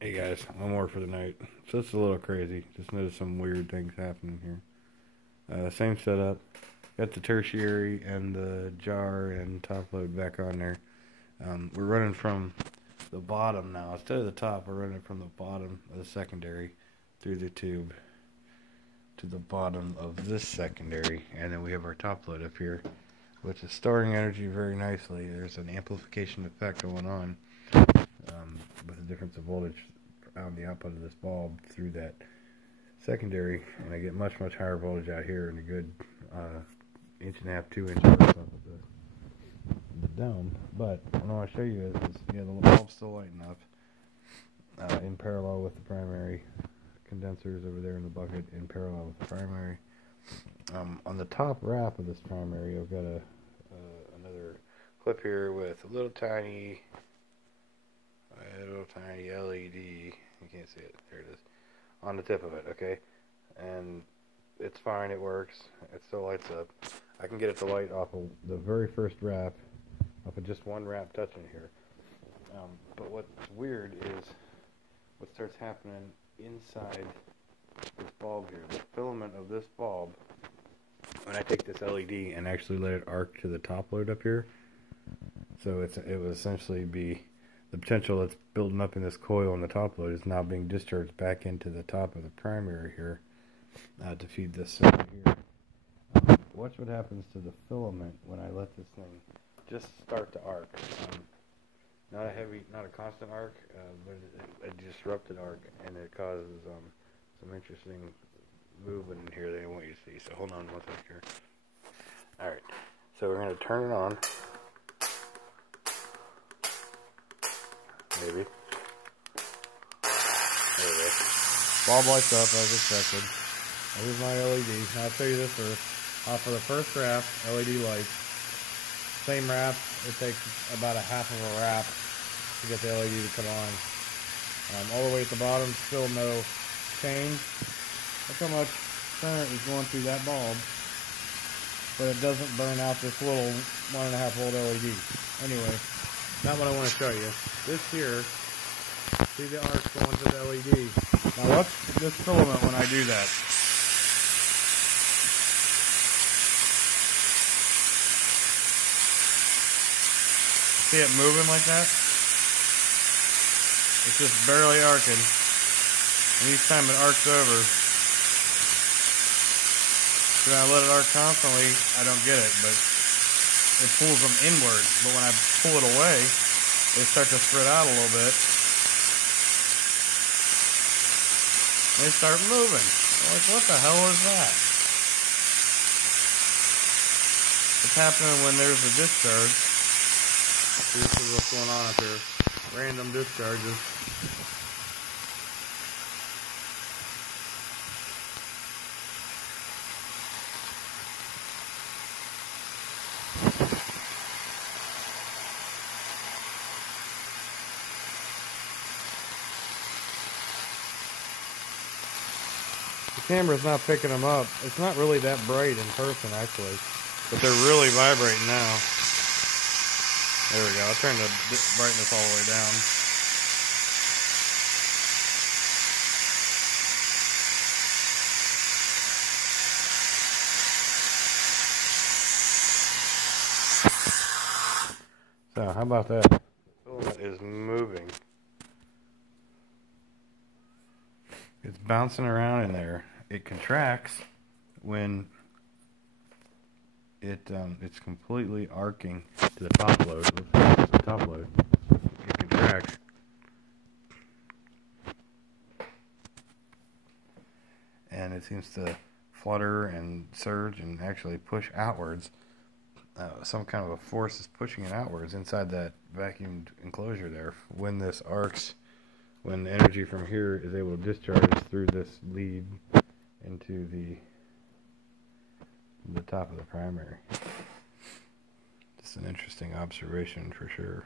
Hey guys, one more for the night. So it's a little crazy. Just noticed some weird things happening here. Same setup. Got the tertiary and the jar and top load back on there. We're running from the bottom now. Instead of the top, we're running from the bottom of the secondary through the tube to the bottom of this secondary. And then we have our top load up here, which is storing energy very nicely. There's an amplification effect going on. With the difference of voltage on the output of this bulb through that secondary, and I get much higher voltage out here in a good 1.5 to 2 inch burst off of the dome. But what I want to show you is the bulb's still lighting up in parallel with the primary condensers over there in the bucket, in parallel with the primary. On the top wrap of this primary, I've got another clip here with a little tiny LED. You can't see it. There it is. On the tip of it, okay? And it's fine. It works. It still lights up. I can get it to light off of the very first wrap, off of just one wrap touching here. But what's weird is what starts happening inside this bulb here. The filament of this bulb, when I take this LED and actually let it arc to the top load up here, so it would essentially be the potential that's building up in this coil on the top load is now being discharged back into the top of the primary here to feed this over here. Watch what happens to the filament when I let this thing just start to arc. Not a constant arc, but a disrupted arc, and it causes some interesting movement in here that I want you to see. So hold on one second here. Alright, so we're going to turn it on. Maybe. There we go. Bulb lights up as expected. Here's my LED. Now I'll show you this first. Off of the first wrap, LED lights. Same wrap. It takes about a half of a wrap to get the LED to come on. All the way at the bottom, still no change. Look how much current is going through that bulb, but it doesn't burn out this little 1.5 volt LED. Anyway, not what I want to show you. This here, see the arc going to the LED. Now watch this filament when I do that. See it moving like that? It's just barely arcing. And each time it arcs over, when I let it arc constantly, I don't get it, but it pulls them inward. But when I pull it away, they start to spread out a little bit. They start moving. I'm like, what the hell is that? It's happening when there's a discharge. See, this is what's going on up here. Random discharges. The camera's not picking them up. It's not really that bright in person, actually, but they're really vibrating now. There we go. I'll turn the brightness all the way down. So, how about that? The filament is moving. It's bouncing around in there. It contracts when it's completely arcing to the top load. The top load. It contracts. And it seems to flutter and surge and actually push outwards. Some kind of a force is pushing it outwards inside that vacuumed enclosure there. When this arcs, when the energy from here is able to discharge through this lead into the top of the primary. Just an interesting observation for sure.